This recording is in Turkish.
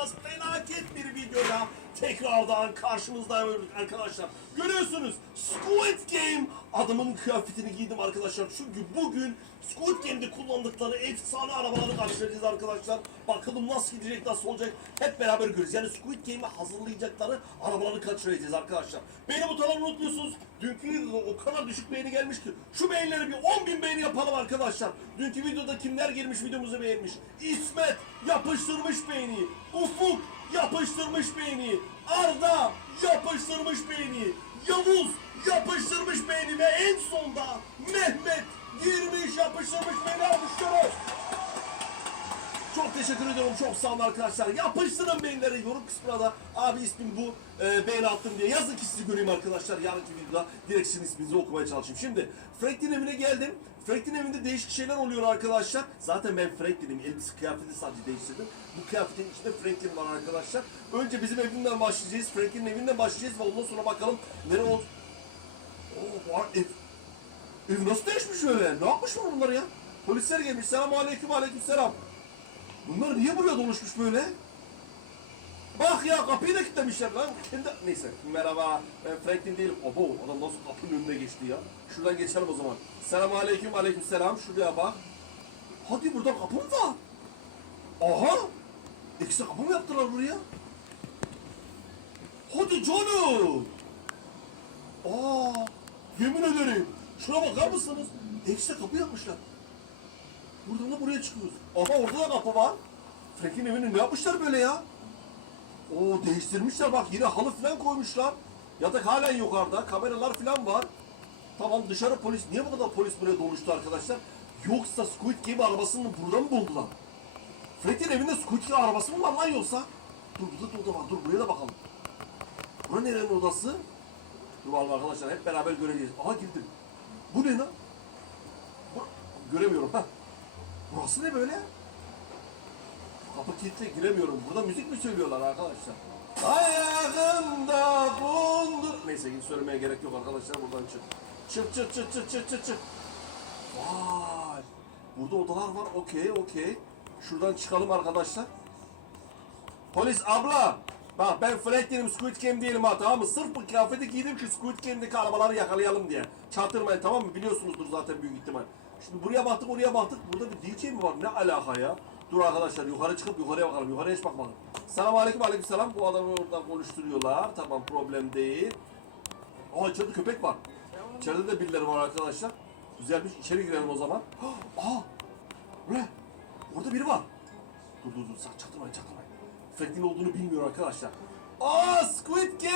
inanılmaz felaket bir videoda tekrardan karşınızdayım arkadaşlar. Görüyorsunuz Squid Game adamın kıyafetini giydim arkadaşlar. Çünkü bugün Squid Game'de kullandıkları efsane arabaları karşılayacağız arkadaşlar. Bakalım nasıl gidecek, nasıl olacak hep beraber göreceğiz. Yani Squid Game'i hazırlayacakları arabaları kaçıracağız arkadaşlar. Beni butonları unutmuyorsunuz. Dünkü videoda o kadar düşük beğeni gelmiş ki şu beğenileri bir 10 bin beğeni yapalım arkadaşlar. Dünkü videoda kimler girmiş videomuzu beğenmiş? İsmet yapıştırmış beğeni. Ufuk yapıştırmış beğeni. Arda yapıştırmış beğeni. Yavuz yapıştırmış beğeni ve en sonda Mehmet girmiş yapıştırmış beğeni almışlar. Çok teşekkür ediyorum. Çok sağ olun arkadaşlar. Yapıştırın beğenileri yorum kısmına da abi ismim bu e, beğeni attım diye yazın ki sizi göreyim arkadaşlar. Yarınki videoda direkt sizin isminizi okumaya çalışayım. Şimdi Frank'in evine geldim. Frank'in evinde değişik şeyler oluyor arkadaşlar. Zaten ben Frank'lerim. Elbise kıyafeti sadece değiştirdim. Bu kıyafetin içinde Frank'in var arkadaşlar. Önce bizim evinden başlayacağız. Frank'in evinden başlayacağız ve ondan sonra bakalım nere oldu. Oo, var ev. Ev nasıl değişmiş öyle? Ne yapmış mı bunlar ya? Polisler gelmiş. Selamun aleyküm aleyküm selam. Bunlar niye buraya doluşmuş böyle? Bak ya kapıyı da kilitlemişler lan. Neyse merhaba ben Franklin değilim. Abo adam nasıl kapının önüne geçti ya. Şuradan geçelim o zaman. Selamun aleyküm aleyküm selam. Şuraya bak. Hadi burada kapı mı var? Aha. Ekstra kapı mı yaptılar buraya? Hadi canım. Aa, yemin ederim. Şuna bakar mısınız? Ekstra kapı yapmışlar. Buradan da buraya çıkıyoruz. Aha orada da kapı var. Frank'in evini ne yapmışlar böyle ya? Oo değiştirmişler bak yine halı falan koymuşlar. Yatak halen yukarıda. Kameralar falan var. Tamam dışarı polis. Niye bu kadar polis buraya doluştu arkadaşlar? Yoksa Squid Game arabasını burada mı buldular? Frank'in evinde Squid Game arabası mı var lan yoksa? Dur burada da oda var. Dur buraya da bakalım. Bura nerenin odası? Dur bakalım arkadaşlar hep beraber göreceğiz. Aha girdim. Bu ne lan? Bu... Göremiyorum ha. Burası ne böyle? Kapı kilitli giremiyorum. Burada müzik mi söylüyorlar arkadaşlar? Ayağımda bulundu. Neyse hiç söylemeye gerek yok arkadaşlar buradan çık. Çık çık çık çık çık çık çık. Vay. Burada odalar var. Okey okey. Şuradan çıkalım arkadaşlar. Polis abla. Bak ben Franklin'im Squid Game değilim ha tamam mı? Sırf bu kıyafeti giydim ki Squid Game'deki arabaları yakalayalım diye. Çarptırmayın tamam mı? Biliyorsunuzdur zaten büyük ihtimal. Şimdi buraya baktık oraya baktık. Burada bir DJ mi var? Ne alaka ya? Dur arkadaşlar yukarı çıkıp yukarıya bakalım. Yukarıya hiç bakmadım. Selam aleyküm aleyküm selam. Bu adamı oradan konuşturuyorlar. Tamam problem değil. Aa içeride köpek var. İçeride de birileri var arkadaşlar. Güzelmiş. İçeri girelim o zaman. Aa! Ne? Orada biri var. Dur dur dur. Sak çaktırmayın Frank'in olduğunu bilmiyor arkadaşlar. Aa Squid Game!